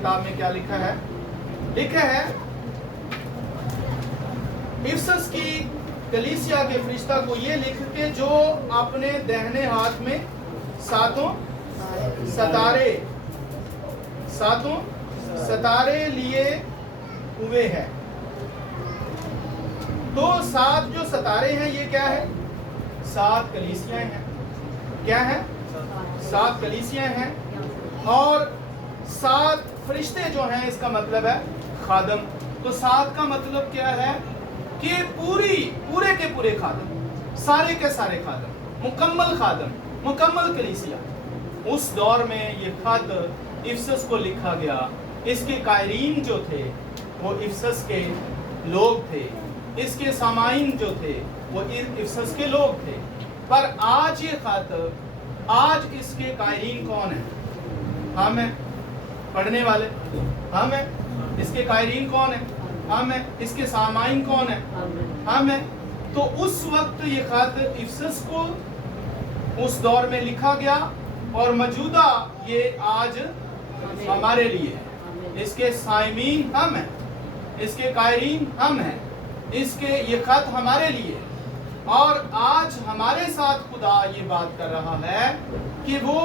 किताब में क्या लिखा है? लिखा है इफिसस की कलीसिया के फरिश्ता को ये लिख के जो अपने दाहिने हाथ में सातों सतारे लिए हुए हैं। तो 7 जो सतारे हैं ये क्या है? 7 कलीसियाएं हैं। क्या है? 7 कलीसियाएं हैं। और 7 फरिश्ते जो हैं, इसका मतलब है खादम। तो 7 का मतलब क्या है कि पूरे के पूरे खादम, सारे के सारे खादम, मुकम्मल खादम, मुकम्मल कलीसिया। उस दौर में ये खत इफिसस को लिखा गया। इसके कायरीन जो थे वो इफिसस के लोग थे, इसके सामाइन जो थे वो इफिसस के लोग थे। पर आज ये खत, आज इसके कायरीन कौन है? हम हैं, पढ़ने वाले हम हैं। इसके कायरीन कौन है? हम हैं। इसके सामाइन कौन है? हम हैं। तो उस वक्त ये खत इफिसस को उस दौर में लिखा गया और मौजूदा ये आज हमारे लिए है। इसके साइमीन हम हैं, इसके कायरीन हम हैं, इसके ये खत हमारे लिए। और आज हमारे साथ खुदा ये बात कर रहा है कि वो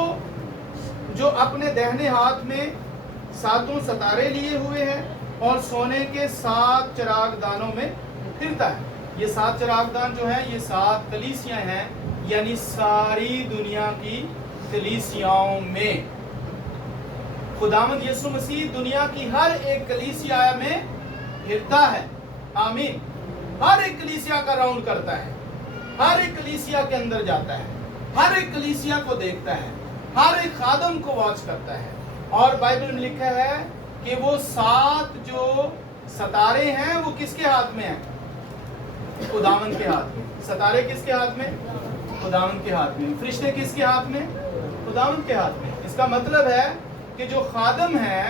जो अपने दाहिने हाथ में 7 सतारे लिए हुए हैं और सोने के 7 चिरागदानों में फिरता है। ये 7 चिरागदान जो है ये 7 कलीसियां हैं, यानी सारी दुनिया की कलीसियाओं में खुदावंद यीशु मसीह दुनिया की हर एक कलीसिया में फिरता है। आमीन। हर एक कलीसिया का राउंड करता है, हर एक कलीसिया के अंदर जाता है, हर एक कलीसिया को देखता है, हर एक खादम को वॉच करता है। और बाइबल में लिखा है कि वो 7 जो सतारे हैं वो किसके हाथ में है? खुदावंद के हाथ में। सतारे किसके हाथ में? खुदावंद के हाथ में। फरिश्ते किसके हाथ में? खुदावंद के हाथ में। इसका मतलब है कि जो खादम है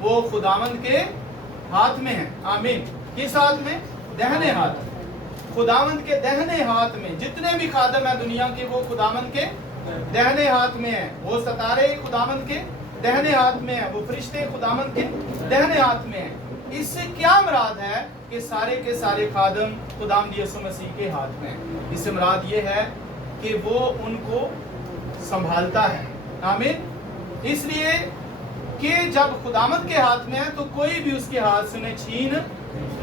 वो खुदावंद के हाथ में है। आमीन। किस हाथ में? दाहिने हाथ में। खुदावंद के दाहिने हाथ में जितने भी खादम है दुनिया के वो खुदावंद के दाहिने हाथ में है। वो सतारे खुदावंद के दाहिने हाथ में है, वो फरिश्ते खुदावंद के दाहिने हाथ में है। इससे क्या मुराद है कि सारे के सारे खादम खुदावंद यीशु मसीह के हाथ में है। इससे मुराद ये है कि वो उनको संभालता है। आमीन। इसलिए कि जब खुदावंद के हाथ में है तो कोई भी उसके हाथ से उन्हें छीन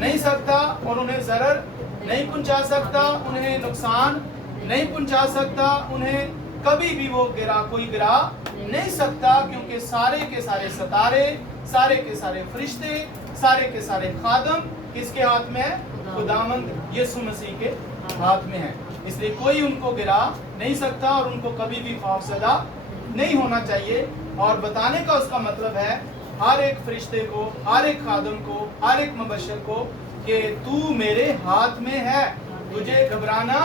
नहीं सकता और उन्हें जरर नहीं पहुंचा सकता, उन्हें नुकसान नहीं पहुंचा सकता, उन्हें कभी भी वो कोई गिरा नहीं सकता, क्योंकि सारे के सारे सतारे, सारे के सारे फरिश्ते, सारे के सारे खादम किसके हाथ में है? खुदावंद यीशु मसीह के हाथ में है। इसलिए कोई उनको गिरा नहीं सकता और उनको कभी भी खौफजदा नहीं होना चाहिए। और बताने का उसका मतलब है हर एक फरिश्ते को, हर एक खादम को, हर एक मुबश्शिर को कि तू मेरे हाथ में है, तुझे घबराना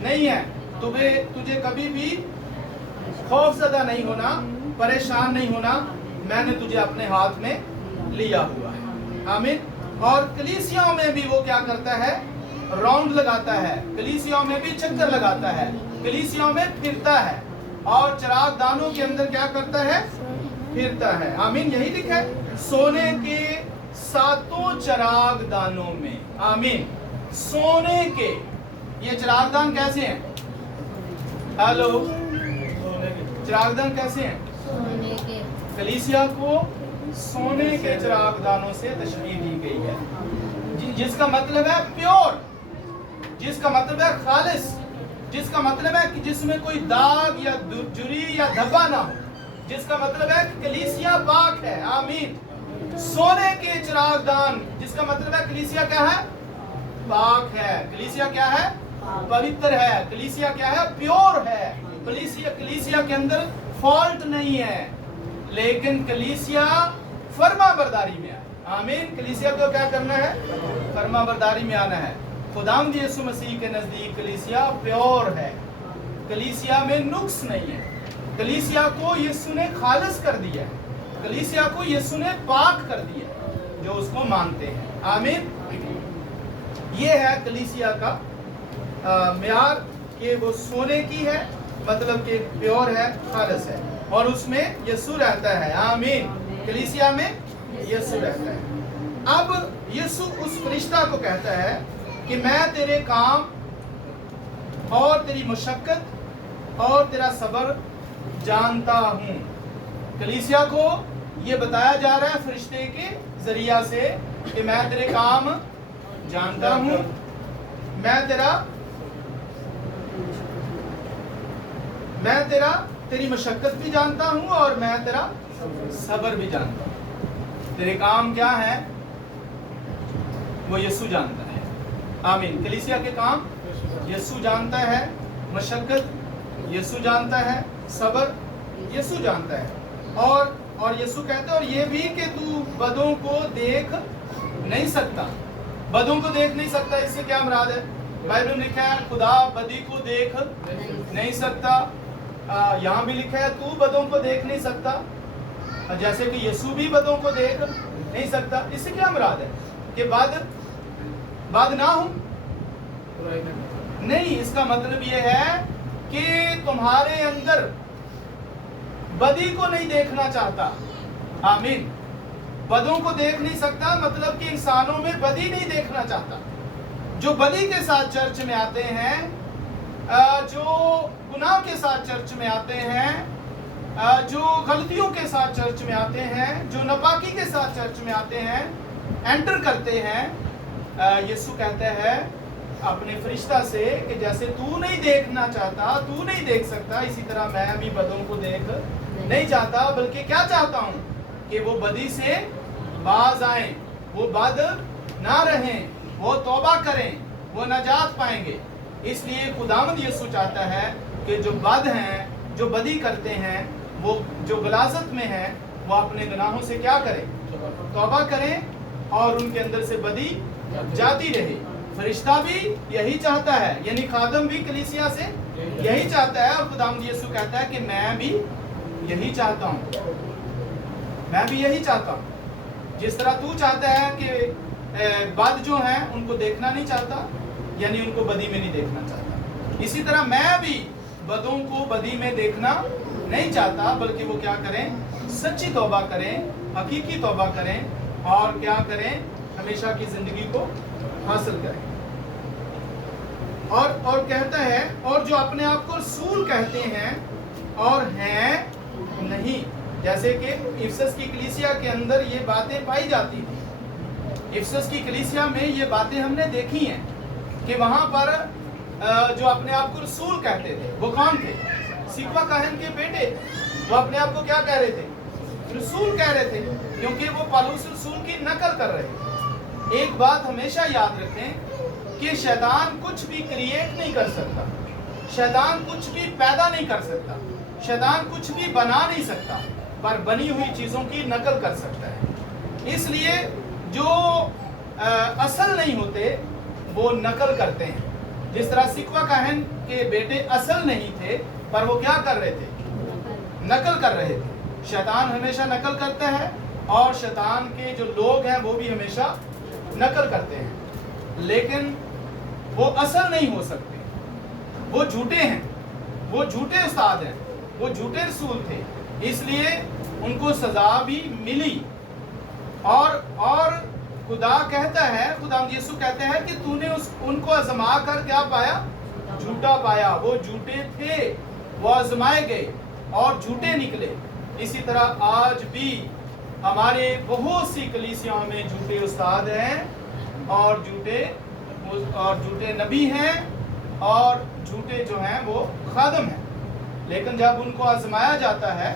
नहीं है, तुझे कभी भी खौफजदा नहीं होना, परेशान नहीं होना, मैंने तुझे अपने हाथ में लिया हुआ है। आमीन। और कलीसियाओं में भी वो क्या करता है? राउंड लगाता है, कलीसियाओं में भी चक्कर लगाता है, कलीसियाओं में फिरता है और चिरागदानों के अंदर क्या करता है? फिरता है। आमीन। यही लिखा है सोने के 7 चिरागदानों में। आमीन। सोने के ये चिरागदान कैसे हैं? हेलो, चिरागदान कैसे हैं? सोने के। कलीसिया को सोने के चिरागदानों से तशबीह दी गई है, जिसका मतलब है प्योर, जिसका मतलब है खालिस, जिसका मतलब है कि जिसमें कोई दाग या जुरी या धब्बा ना हो, जिसका मतलब है कि कलीसिया पाक है। आमीन। सोने के चिरागदान, जिसका मतलब है कलीसिया क्या है? पाक है। कलीसिया क्या है? पवित्र है। कलीसिया क्या है? प्योर है। कलीसिया के अंदर फॉल्ट नहीं है, लेकिन कलीसिया फर्मा बरदारी में है। आमीन। कलीसिया को क्या करना है? फर्मा बरदारी में आना है। खुदावंद यीशु मसीह के नजदीक कलीसिया प्योर है, कलीसिया में नुक्स नहीं है। कलीसिया को यीशु ने खालिस कर दिया है, कलीसिया को यीशु ने पाक कर दिया है जो उसको मानते हैं। आमीन। ये है कलीसिया का म्यार कि वो सोने की है, मतलब कि प्योर है, खालिस है और उसमें यीशु रहता है। आमीन। कलीसिया में यीशु रहता है। अब यीशु उस फरिश्ता को कहता है कि मैं तेरे काम और तेरी मशक्कत और तेरा सब्र जानता हूँ। कलीसिया को ये बताया जा रहा है फरिश्ते के जरिया से कि मैं तेरे काम जानता हूँ, मैं तेरा तेरी मशक्कत भी जानता हूँ और मैं तेरा सब्र भी जानता हूँ। तेरे काम क्या है वो यीशु जानता है। आमीन। कलीसिया के काम यीशु जानता है, मशक्कत यीशु जानता है, सब्र यीशु जानता है। और यीशु कहता है और ये भी कि तू बदों को देख नहीं सकता। बदों को देख नहीं सकता, इससे क्या मुराद है? बाइबल में लिखा है खुदा बदी को देख नहीं सकता। यहाँ भी लिखा है तू बदों को देख नहीं सकता, जैसे कि यीशु भी बदों को देख नहीं सकता। इससे क्या मुराद है कि बद ना हो? नहीं, इसका मतलब ये है कि तुम्हारे अंदर बदी को नहीं देखना चाहता। आमीन। बदों को देख नहीं सकता मतलब कि इंसानों में बदी नहीं देखना चाहता। जो बदी के साथ चर्च में आते हैं, जो गुनाह के साथ चर्च में आते हैं, जो गलतियों के साथ चर्च में आते हैं, जो नापाकी के साथ चर्च में आते हैं, एंटर करते हैं, यीशु कहता है अपने फरिश्ता से कि जैसे तू नहीं देखना चाहता, तू नहीं देख सकता, इसी तरह मैं भी बदों को देख नहीं चाहता, बल्कि क्या चाहता हूँ कि वो बदी से बाज आए, वो बद ना रहें, वो तौबा करें, वो नजात पाएंगे। इसलिए खुदावंद यीशु चाहता है कि जो बद हैं, जो बदी करते हैं, वो जो गलाजत में हैं, वो अपने गुनाहों से क्या करें? तौबा करें और उनके अंदर से बदी जाती रहे। फरिश्ता भी यही चाहता है, यानी खादम भी कलीसिया से यही चाहता है। और खुदावंद यीशु कहता है कि मैं भी यही चाहता हूँ, मैं भी यही चाहता हूँ। जिस तरह तू चाहता है कि बद जो हैं उनको देखना नहीं चाहता, यानी उनको बदी में नहीं देखना चाहता, इसी तरह मैं भी बदों को बदी में देखना नहीं चाहता, बल्कि वो क्या करें? सच्ची तौबा करें, हकीकी तौबा करें और क्या करें? हमेशा की जिंदगी को हासिल करें। और कहता है और जो अपने आप को रसूल कहते हैं और हैं नहीं, जैसे कि इफिसस की कलीसिया के अंदर ये बातें पाई जाती थी। इफिसस की कलीसिया में ये बातें हमने देखी हैं कि वहां पर जो अपने आप को रसूल कहते थे वो कौन थे? सिकवा काहन के बेटे। वो अपने आप को क्या कह रहे थे? रसूल कह रहे थे, क्योंकि वो पौलुस रसूल की नकल कर रहे थे। एक बात हमेशा याद रखें कि शैतान कुछ भी क्रिएट नहीं कर सकता, शैतान कुछ भी पैदा नहीं कर सकता, शैतान कुछ भी बना नहीं सकता, पर बनी हुई चीजों की नकल कर सकता है। इसलिए जो असल नहीं होते वो नकल करते हैं। जिस तरह सिकवा काहन के बेटे असल नहीं थे, पर वो क्या कर रहे थे? नकल कर रहे थे। शैतान हमेशा नकल करता है और शैतान के जो लोग हैं वो भी हमेशा नकल करते हैं, लेकिन वो असल नहीं हो सकते। वो झूठे हैं, वो झूठे उस्ताद हैं, वो झूठे रसूल थे, इसलिए उनको सजा भी मिली। और खुदा कहता है, खुदा यीशु कहते हैं कि तूने उनको आजमा कर क्या पाया? झूठा पाया। वो झूठे थे, वो आजमाए गए और झूठे निकले। इसी तरह आज भी हमारे बहुत सी कलीसियाओं में झूठे उस्ताद हैं और झूठे नबी हैं और झूठे जो हैं वो खादम हैं। लेकिन जब उनको आजमाया जाता है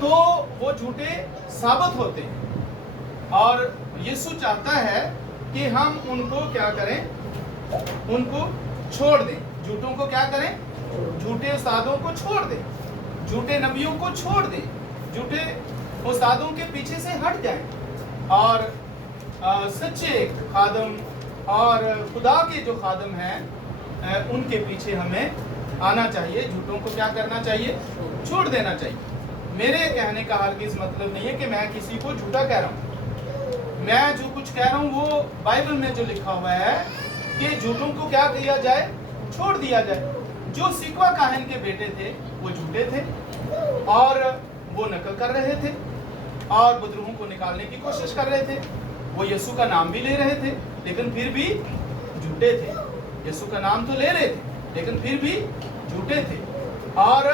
तो वो झूठे साबित होते हैं। और यीशु चाहता है कि हम उनको क्या करें? उनको छोड़ दें। झूठों को क्या करें? झूठे उस्तादों को छोड़ दें, झूठे नबियों को छोड़ दें, झूठे उस्तादों के पीछे से हट जाएं और सच्चे खादम और खुदा के जो खादम हैं उनके पीछे हमें आना चाहिए। झूठों को क्या करना चाहिए? छोड़ देना चाहिए। मेरे कहने का हरगिज़ मतलब नहीं है कि मैं किसी को झूठा कह रहा हूँ। मैं जो कुछ कह रहा हूँ वो बाइबल में जो लिखा हुआ है कि झूठों को क्या किया जाए? छोड़ दिया जाए। जो सिकवा काहन के बेटे थे वो झूठे थे और वो नकल कर रहे थे, اور بدروہوں کو نکالنے کی کوشش کر رہے تھے. وہ یسوع کا نام بھی لے رہے تھے لیکن پھر بھی جھوٹے تھے. یسوع کا نام تو لے رہے تھے لیکن پھر بھی جھوٹے تھے اور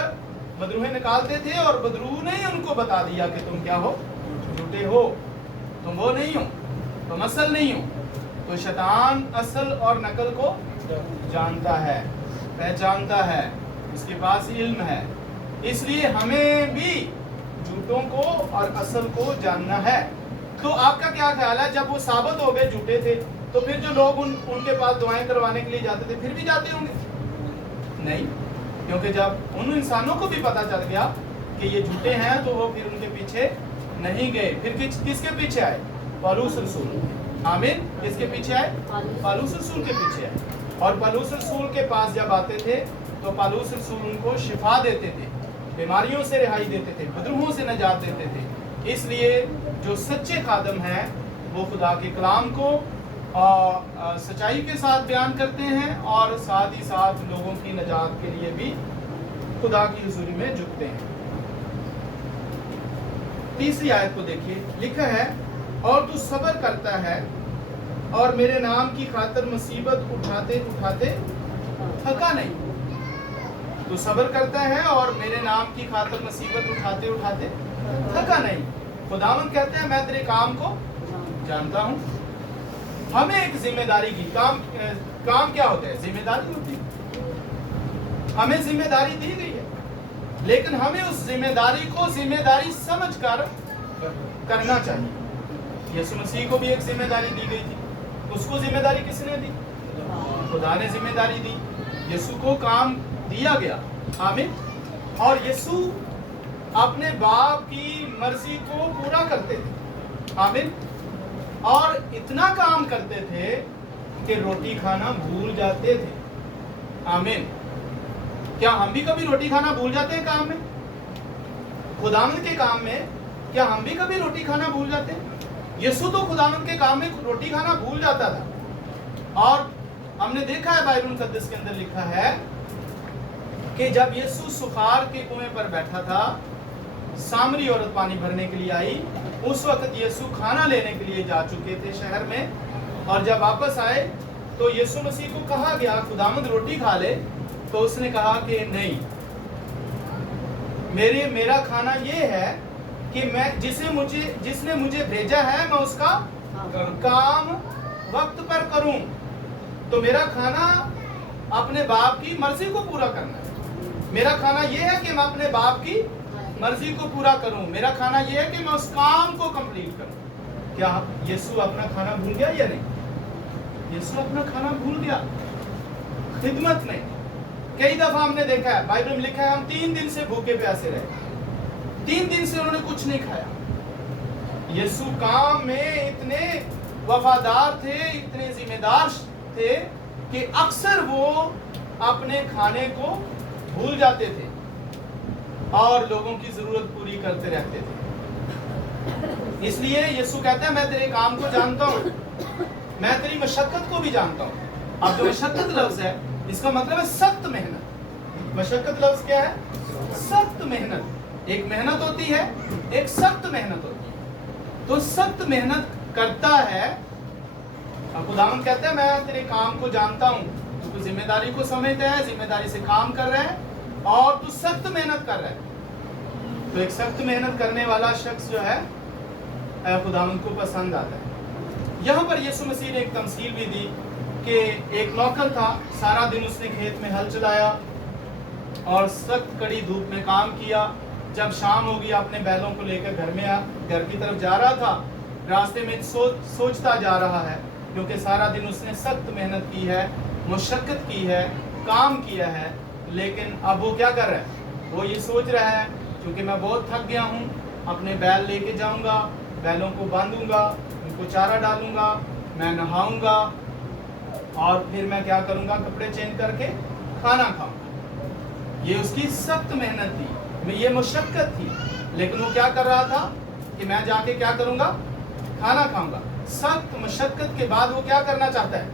بدروہیں نکالتے تھے اور بدروہ نے ان کو بتا دیا کہ تم کیا ہو؟ جھوٹے ہو، تم وہ نہیں ہو، تم اصل نہیں ہو. تو شیطان اصل اور نقل کو جانتا ہے، پہچانتا ہے، اس کے پاس علم ہے. اس لیے ہمیں بھی جھوٹوں کو اور اصل کو جاننا ہے. تو آپ کا کیا خیال ہے جب وہ ثابت ہو گئے جھوٹے تھے تو پھر جو لوگ ان کے پاس دعائیں کروانے کے لیے جاتے تھے پھر بھی جاتے ہوں گے؟ نہیں، کیونکہ جب ان انسانوں کو بھی پتا چل گیا کہ یہ جھوٹے ہیں تو وہ پھر ان کے پیچھے نہیں گئے. پھر کس کے پیچھے آئے؟ پولس رسول. آمین. کس کے پیچھے آئے؟ پولس رسول کے پیچھے آئے. اور پولس رسول کے پاس جب آتے تھے تو پولس رسول ان کو شفا دیتے تھے، بیماریوں سے رہائی دیتے تھے، بدروہوں سے نجات دیتے تھے. اس لیے جو سچے خادم ہیں وہ خدا کے کلام کو سچائی کے ساتھ بیان کرتے ہیں اور ساتھ ہی ساتھ لوگوں کی نجات کے لیے بھی خدا کی حضوری میں جھکتے ہیں. تیسری آیت کو دیکھیے، لکھا ہے اور تو صبر کرتا ہے اور میرے نام کی خاطر مصیبت اٹھاتے اٹھاتے تھکا نہیں. تو صبر کرتا ہے اور میرے نام کی خاطر مصیبت اٹھاتے اٹھاتے تھکا نہیں. خداوند کہتے ہیں میں تیرے کام کو جانتا ہوں. ہمیں ایک ذمہ داری کی کام کیا ہوتا ہے؟ ذمہ داری ہوتی ہے. ہمیں ذمہ داری دی گئی ہے لیکن ہمیں اس ذمہ داری کو ذمہ داری سمجھ کر کرنا چاہیے. یسوع مسیح کو بھی ایک ذمہ داری دی گئی تھی. اس کو ذمہ داری کس نے دی؟ خدا نے ذمہ داری دی. یسوع کو کام دیا گیا. آمین. اور یسوع اپنے باپ کی مرضی کو پورا کرتے تھے. آمین. اور اتنا کام کرتے تھے کہ روٹی کھانا بھول جاتے تھے. آمین. کیا ہم بھی کبھی روٹی کھانا بھول جاتے ہیں کام میں؟ خداوند کے کام میں کیا ہم بھی کبھی روٹی کھانا بھول جاتے ہیں؟ یسوع تو خداوند کے کام میں روٹی کھانا بھول جاتا تھا. اور ہم نے دیکھا ہے بائبل مقدس کے اندر لکھا ہے کہ جب یسوع سخار کے کنویں پر بیٹھا تھا، سامری عورت پانی بھرنے کے لیے آئی. اس وقت یسوع کھانا لینے کے لیے جا چکے تھے شہر میں، اور جب واپس آئے تو یسوع مسیح کو کہا گیا خداوند روٹی کھا لے. تو اس نے کہا کہ نہیں، میرا کھانا یہ ہے کہ میں جس نے مجھے بھیجا ہے میں اس کا کام وقت پر کروں. تو میرا کھانا اپنے باپ کی مرضی کو پورا کرنا ہے. میرا کھانا یہ ہے کہ میں اپنے باپ کی مرضی کو پورا کروں. میرا کھانا یہ ہے کہ میں اس کام کو کمپلیٹ کروں. کیا یسوع اپنا کھانا بھول گیا یا نہیں؟ یسوع اپنا کھانا بھول گیا خدمت میں. کئی دفعہ ہم نے دیکھا ہے، بائبل میں لکھا ہے ہم 3 دن سے بھوکے پیاسے رہے. 3 دن سے انہوں نے کچھ نہیں کھایا. یسوع کام میں اتنے وفادار تھے، اتنے ذمہ دار تھے کہ اکثر وہ اپنے کھانے کو بھول جاتے تھے اور لوگوں کی ضرورت پوری کرتے رہتے تھے. اس لیے یسوع کہتا ہے میں تیرے کام کو جانتا ہوں، میں تیری مشقت کو بھی جانتا ہوں. اب جو مشقت لفظ ہے اس کا مطلب ہے سخت محنت. مشقت لفظ کیا ہے؟ سخت محنت. ایک محنت ہوتی ہے، ایک سخت محنت ہوتی ہے. تو سخت محنت کرتا ہے. خداوند کہتا ہے میں تیرے کام کو جانتا ہوں. تو ذمہ داری کو سمجھتا ہے، ذمہ داری سے کام کر رہا ہے اور تو سخت محنت کر رہا ہے. تو ایک سخت محنت کرنے والا شخص جو ہے خداوند کو پسند آتا ہے. یہاں پر یسوع مسیح نے ایک تمثیل بھی دی کہ ایک نوکر تھا، سارا دن اس نے کھیت میں ہل چلایا اور سخت کڑی دھوپ میں کام کیا. جب شام ہو گئی اپنے بیلوں کو لے کر گھر کی طرف جا رہا تھا. راستے میں سوچتا جا رہا ہے کیونکہ سارا دن اس نے سخت محنت کی ہے، مشقت کی ہے، کام کیا ہے. لیکن اب وہ کیا کر رہا ہے؟ وہ یہ سوچ رہا ہے کیونکہ میں بہت تھک گیا ہوں، اپنے بیل لے کے جاؤں گا، بیلوں کو باندھوں گا، ان کو چارہ ڈالوں گا، میں نہاؤں گا اور پھر میں کیا کروں گا؟ کپڑے چینج کر کے کھانا کھاؤں گا. یہ اس کی سخت محنت تھی، یہ مشقت تھی. لیکن وہ کیا کر رہا تھا کہ میں جا کے کیا کروں گا؟ کھانا کھاؤں گا. سخت مشقت کے بعد وہ کیا کرنا چاہتا ہے؟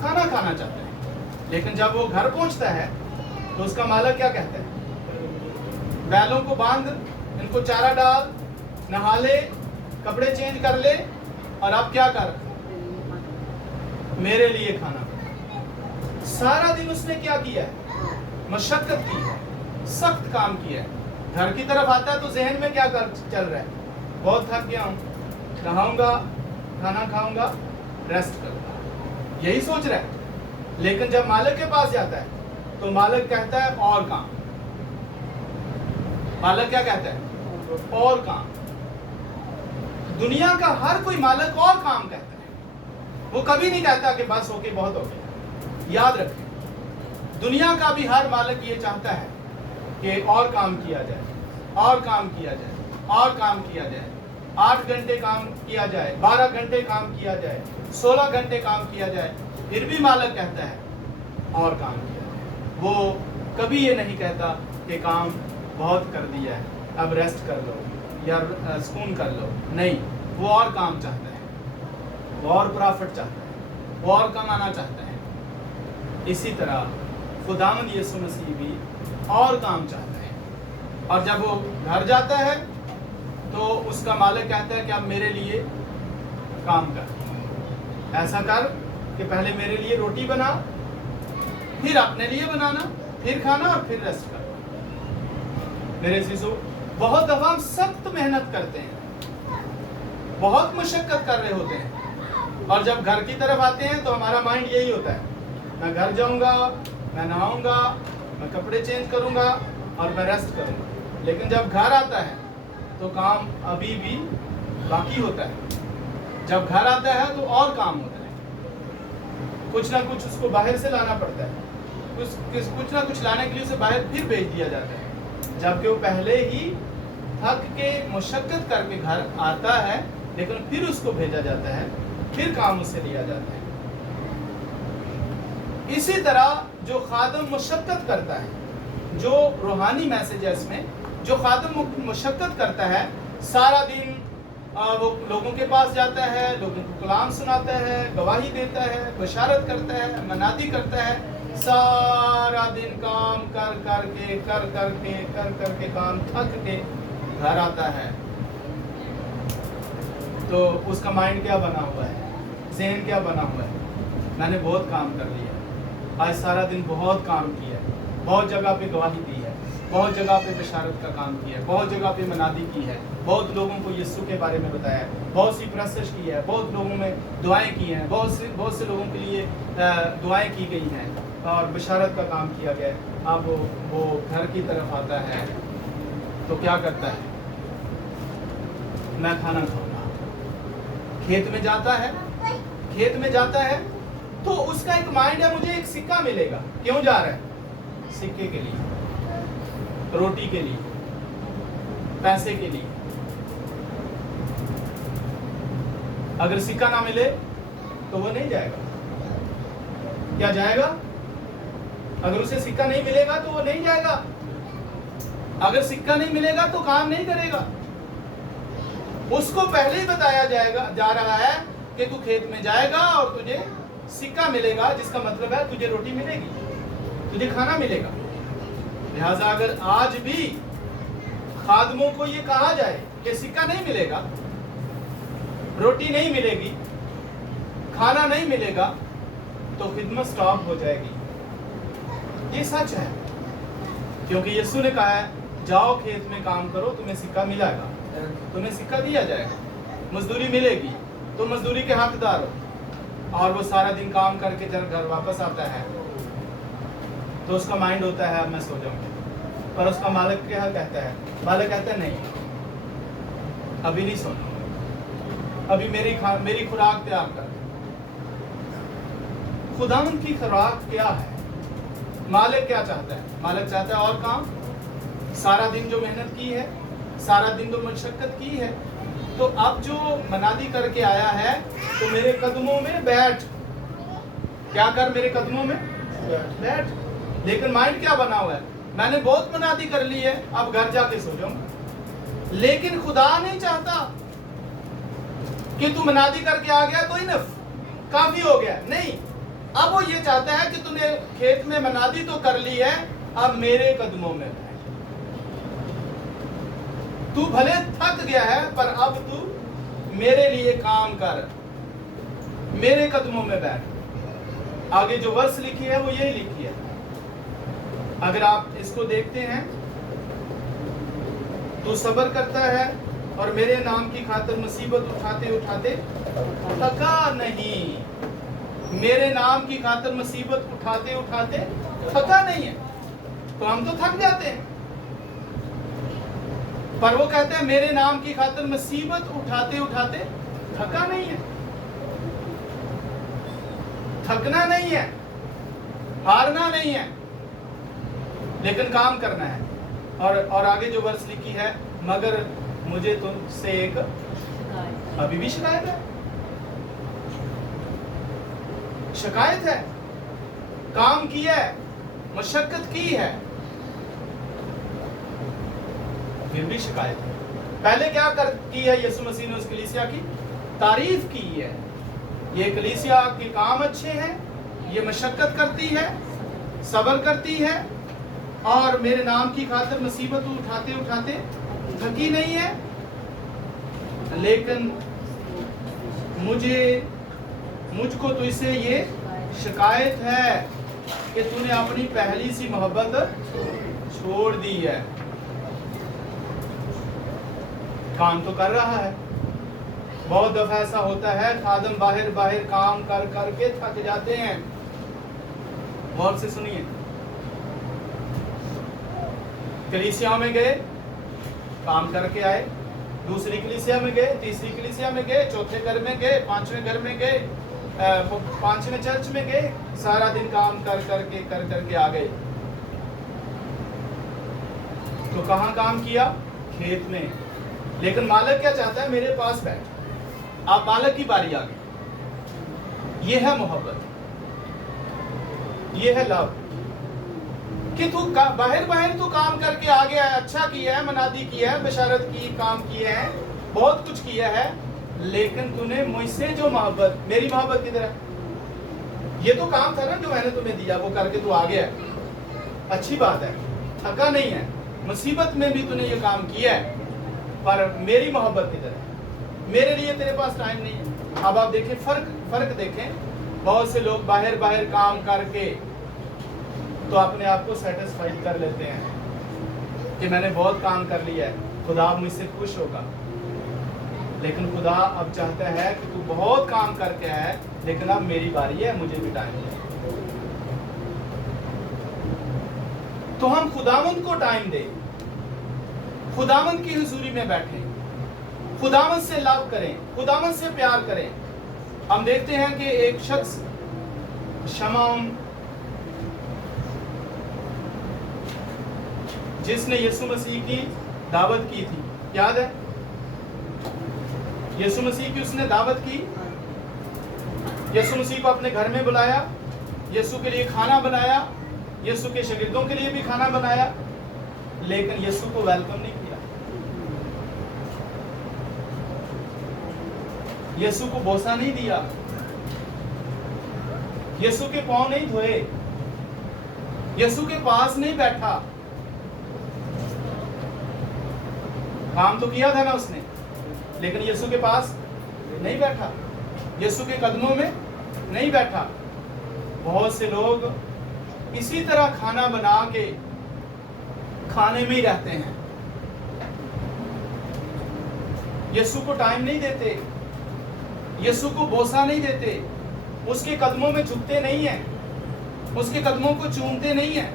کھانا کھانا چاہتا ہے. لیکن جب وہ گھر پہنچتا ہے تو اس کا مالک کیا کہتا ہے؟ بیلوں کو باندھ، ان کو چارہ ڈال، नहा ले, कपड़े चेंज कर ले और अब क्या कर, मेरे लिए खाना बना। सारा दिन उसने क्या किया है, मशक्कत की है, सख्त काम किया है। घर की तरफ आता है तो जहन में क्या चल रहा है, बहुत थक गया हूँ, नहाऊंगा, खाना खाऊंगा, रेस्ट करूंगा, यही सोच रहा है। लेकिन जब मालिक के पास जाता है तो मालिक कहता है और काम। मालिक क्या कहता है, और काम। दुनिया का हर कोई मालिक और काम कहता है, वो कभी नहीं कहता कि बस होके बहुत हो गया। याद रखें, दुनिया का भी हर मालिक ये चाहता है कि और काम किया जाए, और काम किया जाए, और काम किया जाए। 8 घंटे काम किया जाए, 12 घंटे काम किया जाए, 16 घंटे काम किया जाए, फिर भी मालिक कहता है और काम किया जाए। वो कभी ये नहीं कहता कि काम बहुत कर दिया है, अब रेस्ट कर लो या सुकून कर लो। नहीं, वो और काम चाहता है, वो और प्रॉफिट चाहता है, वो और कमाना चाहता है। इसी तरह खुदावंद यीशु मसीह भी और काम चाहता है। और जब वो घर जाता है तो उसका मालिक कहता है कि अब मेरे लिए काम कर, ऐसा कर कि पहले मेरे लिए रोटी बना, फिर अपने लिए बनाना, फिर खाना और फिर रेस्ट करना। मेरे शिशु, बहुत दफा हम सख्त मेहनत करते हैं, बहुत मुशक्कत कर रहे होते हैं, और जब घर की तरफ आते हैं तो हमारा माइंड यही होता है, मैं घर जाऊंगा, मैं नहाऊंगा, मैं कपड़े चेंज करूंगा और मैं रेस्ट करूंगा। लेकिन जब घर आता है तो काम अभी भी बाकी होता है। जब घर आता है तो और काम होता है, कुछ ना कुछ उसको बाहर से लाना पड़ता है, कुछ ना कुछ लाने के लिए उसे बाहर फिर भेज दिया जाता है, जबकि वो पहले ही थक के मुशक्कत करके घर आता है, लेकिन फिर उसको भेजा जाता है, फिर काम उससे लिया जाता है। इसी तरह जो खादम मुशक्कत करता है, जो रूहानी मैसेजेस में जो खादम मुशक्कत करता है, सारा दिन वो लोगों के पास जाता है, लोगों को कलाम सुनाता है, गवाही देता है, बशारत करता है, मनादी करता है, सारा दिन काम कर करके काम थक के घर आता है, तो उसका माइंड क्या बना हुआ है, ज़हन क्या बना हुआ है, मैंने बहुत काम कर लिया, आज सारा दिन बहुत काम किया, बहुत जगह पे गवाही दी है, बहुत जगह पे बशारत का काम किया है, बहुत जगह पे मनादी की है, बहुत लोगों को यीशु के बारे में बताया है, बहुत सी प्रस्तश की है, बहुत लोगों में दुआएं की हैं, बहुत से लोगों के लिए दुआएं की गई हैं और बशारत का काम किया गया है। अब वो घर की तरफ आता है तो क्या करता है, मैं खाना खाऊंगा। खेत में जाता है तो उसका एक माइंड है, मुझे एक सिक्का मिलेगा। क्यों जा रहा है, सिक्के के लिए, रोटी के लिए, पैसे के लिए। अगर सिक्का ना मिले तो वो नहीं जाएगा। क्या जाएगा? अगर उसे सिक्का नहीं मिलेगा तो वो नहीं जाएगा। अगर सिक्का नहीं मिलेगा तो काम नहीं करेगा। उसको पहले ही बताया जा रहा है कि तू खेत में जाएगा और तुझे सिक्का मिलेगा, जिसका मतलब है तुझे रोटी मिलेगी, तुझे खाना मिलेगा। लिहाजा अगर आज भी खादमों को ये कहा जाए कि सिक्का नहीं मिलेगा, रोटी नहीं मिलेगी, खाना नहीं मिलेगा, तो खिदमत स्टॉप हो जाएगी। ये सच है, क्योंकि यीशु ने कहा है, जाओ खेत में काम करो, तुम्हें सिक्का मिलेगा, तुम्हें सिक्का दिया जाएगा, मजदूरी मिलेगी, तुम मजदूरी के हकदार हो। और वो सारा दिन काम करके जब घर वापस आता है तो उसका माइंड होता है अब मैं सो जाऊंगा, पर उसका मालिक क्या कहता है? मालिक कहता है नहीं, अभी नहीं सोना, अभी मेरी खुराक तैयार कर। खुदावंद की खुराक क्या है? मालिक क्या चाहता है? मालिक चाहता है और काम। सारा दिन जो मेहनत की है, सारा दिन जो मशक्कत की है, तो अब जो मनादी करके आया है तो मेरे कदमों में बैठ। क्या कर? मेरे कदमों में बैठ। लेकिन माइंड क्या बना हुआ है? मैंने बहुत मनादी कर ली है, अब घर जाके सो जाऊंगा। लेकिन खुदा नहीं चाहता कि तू मनादी करके आ गया तो इनफ, काफी हो गया। नहीं, अब वो ये चाहता है कि तूने खेत में मनादी तो कर ली है, अब मेरे कदमों में बैठ। तू भले थक गया है पर अब तू मेरे लिए काम कर, मेरे कदमों में बैठ। आगे जो वर्स लिखी है वो यही लिखी है। अगर आप इसको देखते हैं, तू सब्र करता है और मेरे नाम की खातिर मुसीबत उठाते उठाते थका नहीं। मेरे नाम की खातिर मुसीबत उठाते उठाते थका नहीं है। तो हम तो थक जाते हैं, पर वो कहते हैं मेरे नाम की खातिर मुसीबत उठाते उठाते थका नहीं है। थकना नहीं है, हारना नहीं है, लेकिन काम करना है। और आगे जो वर्स लिखी है, मगर मुझे तुमसे एक अभी भी शिकायत है। शिकायत है, काम किया है, मशक्कत की है, फिर भी शिकायत है। पहले क्या की है यीशु मसीह ने उस कलीसिया की? तारीफ की है। ये कलीसिया के काम अच्छे हैं, ये मशक्कत करती है, सब्र करती है और मेरे नाम की खातिर मुसीबत उठाते उठाते थकी नहीं है। लेकिन मुझको तो इससे ये शिकायत है कि तूने अपनी पहली सी मोहब्बत छोड़ दी है। काम तो कर रहा है, बहुत दफा ऐसा होता है खादम बाहर काम कर करके थक जाते हैं। गौर से सुनिए, कलीसिया में गए, काम करके आए, दूसरी कलीसिया में गए, तीसरी कलीसिया में गए, चौथे घर में गए, पांचवें घर में गए, पांचवें चर्च में गए, सारा दिन काम कर करके आ गए। तो कहाँ काम किया? खेत में। लेकिन मालिक क्या चाहता है? मेरे पास बैठ। आप मालिक की बारी आ गई। ये है मोहब्बत, ये है लव, कि तू बाहर तू काम करके आ गया है, अच्छा किया है, मनादी किया है, बशारत की, काम किए हैं, बहुत कुछ किया है, लेकिन तूने मुझसे जो मोहब्बत, मेरी मोहब्बत किधर है? ये तो काम था ना जो मैंने तुम्हें दिया, वो करके तू आ गया। अच्छी बात है, थका नहीं है, मुसीबत में भी तूने ये काम किया है, पर मेरी मोहब्बत किधर है? मेरे लिए तेरे पास टाइम नहीं है। अब आप देखें फर्क देखें। बहुत से लोग बाहर काम करके तो अपने आप को सेटिस्फाइड कर लेते हैं कि मैंने बहुत काम कर लिया है, खुदा मुझसे खुश होगा। लेकिन खुदा अब चाहता है कि तू बहुत काम करके है, लेकिन अब मेरी बारी है, मुझे भी टाइम दे। तो हम खुदावंद को टाइम दें, खुदावंद की हुजूरी में बैठें, खुदावंद से लव करें, खुदावंद से प्यार करें। हम देखते हैं कि एक शख्स शमौन, जिसने यीशु मसीह की दावत की थी, याद है? यीशु मसीह की उसने दावत की, यीशु मसीह को अपने घर में बुलाया, यीशु के लिए खाना बनाया, यीशु के शागिर्दों के लिए भी खाना बनाया, लेकिन यीशु को वेलकम नहीं किया, यीशु को बोसा नहीं दिया, यीशु के पांव नहीं धोए, यीशु के पास नहीं बैठा। काम तो किया था ना उसने, लेकिन यीशु के पास नहीं बैठा, यीशु के कदमों में नहीं बैठा। बहुत से लोग इसी तरह खाना बना के खाने में ही रहते हैं, यीशु को टाइम नहीं देते, यीशु को बोसा नहीं देते, उसके कदमों में झुकते नहीं हैं, उसके कदमों को चूमते नहीं हैं।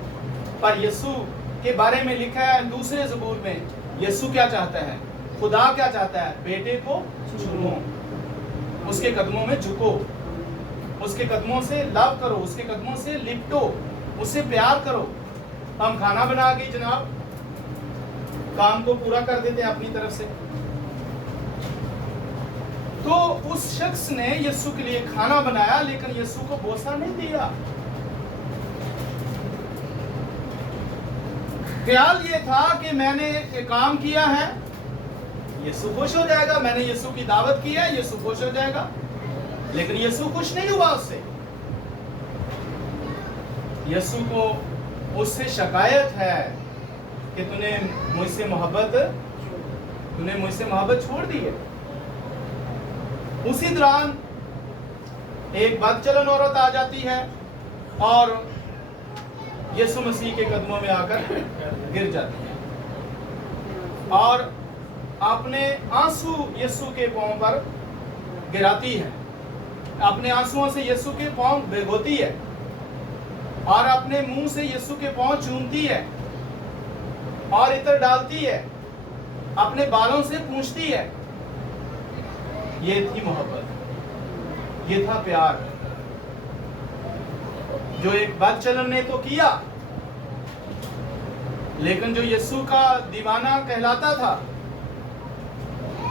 पर यीशु के बारे में लिखा है दूसरे ज़बूर में, यीशु क्या चाहता है, खुदा क्या चाहता है? बेटे को चूमो, उसके कदमों में झुको, उसके कदमों से लव करो, उसके कदमों से लिपटो, उससे प्यार करो। हम खाना बना के जनाब काम को पूरा कर देते हैं अपनी तरफ से। तो उस शख्स ने यीशु के लिए खाना बनाया, लेकिन यीशु को बोसा नहीं दिया। ख्याल ये था कि मैंने एक काम किया है, यीशु खुश हो जाएगा, मैंने यीशु की दावत की है, यीशु खुश हो जाएगा। लेकिन यीशु खुश नहीं हुआ उससे। यीशु को उससे शिकायत है कि तूने मुझसे मोहब्बत तूने मुझसे मोहब्बत छोड़ दी है। उसी दौरान एक बदचलन औरत आ जाती है और यीशु मसीह के कदमों में आकर गिर जाती है और अपने आंसू यीशु के पांव पर गिराती है, अपने आंसुओं से यीशु के पांव भिगोती है और अपने मुंह से यीशु के पांव चूमती है और इत्र डालती है, अपने बालों से पूंछती है। ये थी मोहब्बत, ये था प्यार, जो एक बदचलन ने तो किया, लेकिन जो यीशु का दीवाना कहलाता था,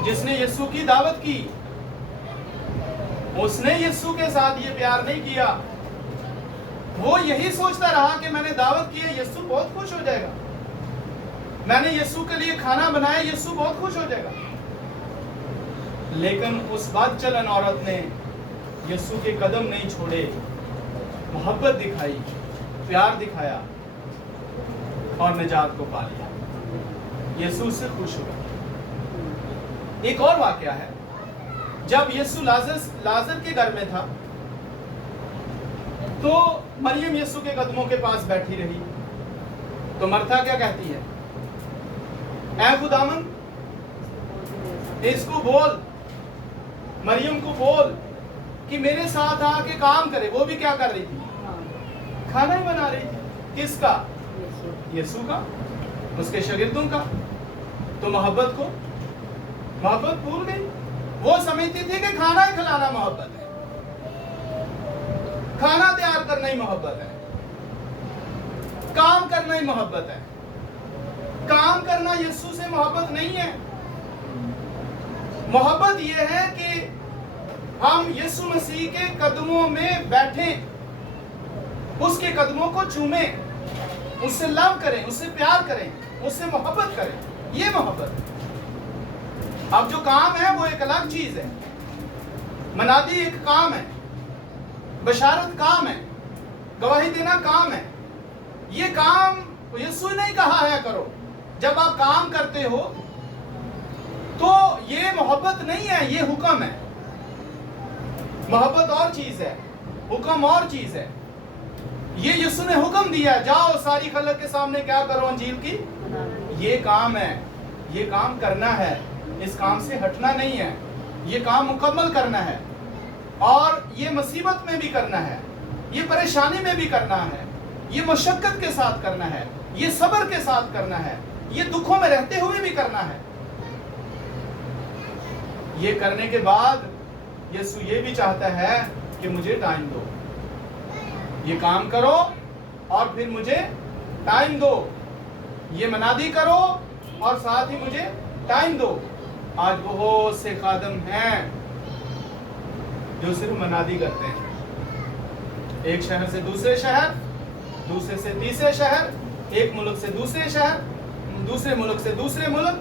जिसने यीशु की दावत की, उसने यीशु के साथ ये प्यार नहीं किया। वो यही सोचता रहा कि मैंने दावत की है, यीशु बहुत खुश हो जाएगा, मैंने यीशु के लिए खाना बनाया, यीशु बहुत खुश हो जाएगा। लेकिन उस बदचलन औरत ने यीशु के कदम नहीं छोड़े, मोहब्बत दिखाई, प्यार दिखाया और निजात को पा लिया। यीशु उससे खुश हुआ। एक और वाकया है, जब यीशु लाजर के घर में था तो मरियम यीशु के कदमों के पास बैठी रही। तो मरथा क्या कहती है? ऐ खुदावन, इसको बोल, मरियम को बोल कि मेरे साथ आके काम करे। वो भी क्या कर रही थी? खाना ही बना रही थी। किसका? यीशु का, उसके शागिर्दों का। तो मोहब्बत भूल गई। वो समझती थी कि खाना ही खिलाना मोहब्बत है, खाना तैयार करना ही मोहब्बत है, काम करना ही मोहब्बत है। काम करना यीशु से मोहब्बत नहीं है। मोहब्बत यह है कि हम यीशु मसीह के कदमों में बैठें, उसके कदमों को चूमें, उससे लव करें, उससे प्यार करें, उससे मोहब्बत करें। ये मोहब्बत है। अब जो काम है वो एक अलग चीज है। मनादी एक काम है, बशारत काम है, गवाही देना काम है। ये काम यीशु ने कहा है करो। जब आप काम करते हो तो ये मोहब्बत नहीं है, ये हुक्म है। मोहब्बत और चीज है, हुक्म और चीज है। ये यीशु ने हुक्म दिया, जाओ सारी खलक के सामने क्या करो? अंजील की। ये काम है, ये काम करना है, इस काम से हटना नहीं है। ये काम मुकम्मल करना है और ये मुसीबत में भी करना है, ये परेशानी में भी करना है, ये मशक्कत के साथ करना है, ये सब्र के साथ करना है, ये दुखों में रहते हुए भी करना है। ये करने के बाद यीशु ये भी चाहता है कि मुझे टाइम दो, ये काम करो और फिर मुझे टाइम दो, ये मनादी करो और साथ ही मुझे टाइम दो। आज बहुत से खादम हैं जो सिर्फ मनादी करते हैं, एक शहर से दूसरे शहर, दूसरे से तीसरे शहर, एक मुल्क से दूसरे शहर, दूसरे मुल्क से दूसरे मुल्क,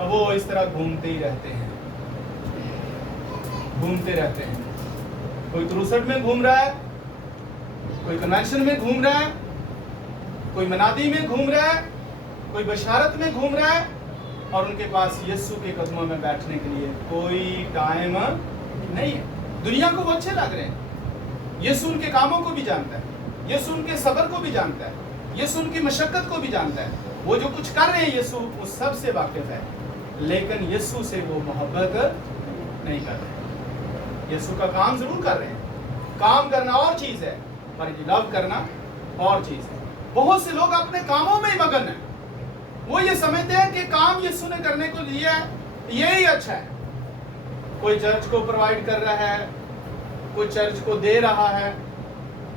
अब वो इस तरह घूमते ही रहते हैं, घूमते रहते हैं। कोई क्रूसेड में घूम रहा है, कोई कन्वेंशन में घूम रहा है, कोई मनादी में घूम रहा है, कोई बशारत में घूम रहा है और उनके पास यीशु के कदमों में बैठने के लिए कोई टाइम नहीं है। दुनिया को वो अच्छे लग रहे हैं, यीशु उनके कामों को भी जानता है, यीशु उनके सब्र को भी जानता है, यीशु उनकी मशक्कत को भी जानता है। वो जो कुछ कर रहे हैं यीशु उस सब से वाकिफ है, लेकिन यीशु से वो मोहब्बत नहीं कर रहे। यीशु का काम जरूर कर रहे हैं, काम करना और चीज है, पर लव करना और चीज है। बहुत से लोग अपने कामों में ही मगन हैं। वो ये समझते हैं कि काम यीशु ने करने को लिया है, यही अच्छा है। कोई चर्च को प्रोवाइड कर रहा है, कोई चर्च को दे रहा है,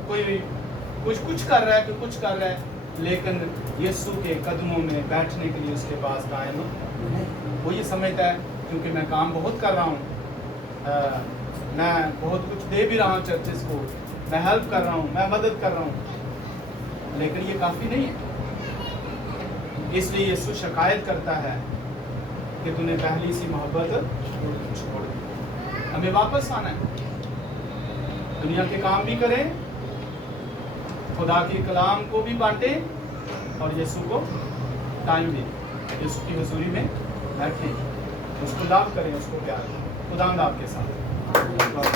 कोई कुछ कर रहा है, कोई कुछ कर रहा है, लेकिन यीशु के कदमों में बैठने के लिए उसके पास टाइम नहीं। वो ये समझता है क्योंकि मैं काम बहुत कर रहा हूँ, मैं बहुत कुछ दे भी रहा हूँ चर्चेस को, मैं हेल्प कर रहा हूँ, मैं मदद कर रहा हूँ, लेकिन ये काफ़ी नहीं है। इसलिए यीशु शिकायत करता है कि तूने पहली सी मोहब्बत छोड़ दी। हमें वापस आना है, दुनिया के काम भी करें, खुदा के कलाम को भी बांटें और यीशु को टाइम दें, यीशु की हुजूरी में بیٹھیں, اس کو لاب کریں, اس کو پیار کریں. خدا آپ کے ساتھ.